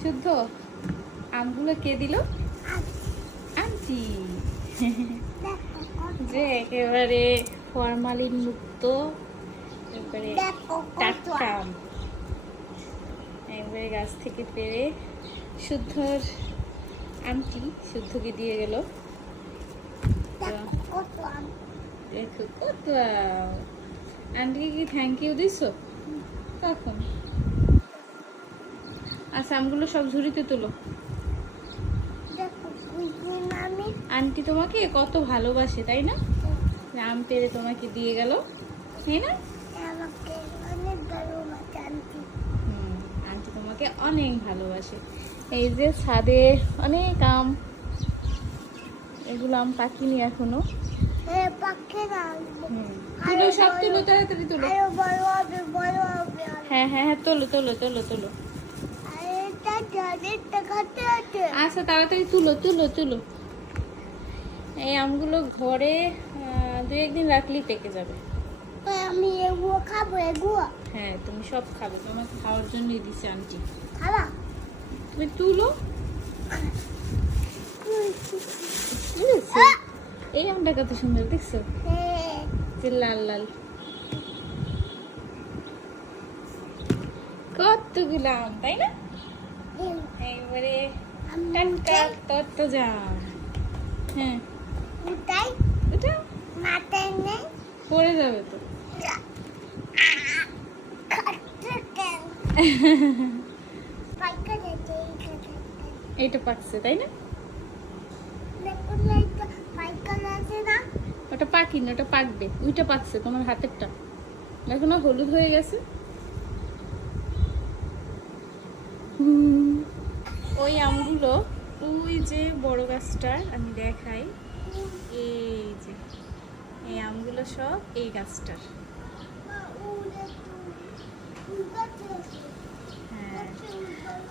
শুদ্ধ আমগুলো কে দিল? আন্টি। যে একেবারে ফরমালিন মুক্ত, একেবারে টাটকা আম, একবারে গাছ থেকে পেড়ে শুদ্ধর আন্টি শুদ্ধকে দিয়ে গেল। দেখো কত আম। আন্টিকে কি থ্যাংক ইউ দিছো কখন? আচ্ছা আমগুলো সব ঝুড়িতে তোলো। আন্টি তোমাকে কত ভালোবাসে তাই না? আম পেড়ে তোমাকে দিয়ে গেল, তাই না? আন্টি তোমাকে অনেক ভালোবাসে। এই যে ছাদে অনেক আম, এগুলো আম পাকিনি এখনো। তুলো সব তুলো, তাড়াতাড়ি তুলো। হ্যাঁ হ্যাঁ হ্যাঁ তোলো তোলো তোলো তোলো। আচ্ছা তাড়াতাড়ি তুলো তুলো তুলো। এই আমগুলো ঘরে 2-1 দিন রাখলেই পেকে যাবে। আমি এগুলো খাবো, এগুলো হ্যাঁ তুমি সব খাবে, তোমাকে খাওয়ার জন্যই দিছে আন্টি। খাবা? তুমি তুলো। এই আমটা কত সুন্দর দেখছো, যে লাল লাল। কতগুলো আম তাই না? একবারে টাটকা তরতাজা আম। হ্যাঁ উঠাই ওটা মাথায় নেই, পড়ে যাবে তো। এইটা পাকছে তাই না? ওটা পাকিনি, ওটা পাকবে। ওইটা পাকছে, তোমার হাতেরটা দেখো না হলুদ হয়ে গেছে। ওই আমগুলো ওই যে বড় গাছটার আমি দেখাই, এই যে এই আমগুলো সব এই গাছটার।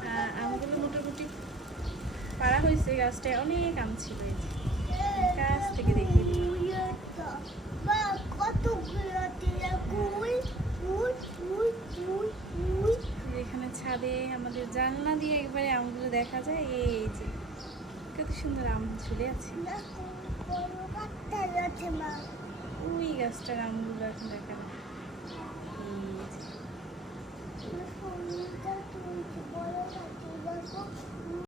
হ্যাঁ আমগুলো মোটামুটি পাড়া হয়েছে, গাছটায় অনেক আম ছিল। এই যে গাছ থেকে দেখিয়ে দিই, এখানে ছাদে আমাদের জানলা দিয়ে একবারে আমগুলো দেখা যায়। এই যে কত সুন্দর আম ঝুলে আছে। ওই গাছটার আমগুলো এখন দেখা যায়। এই যে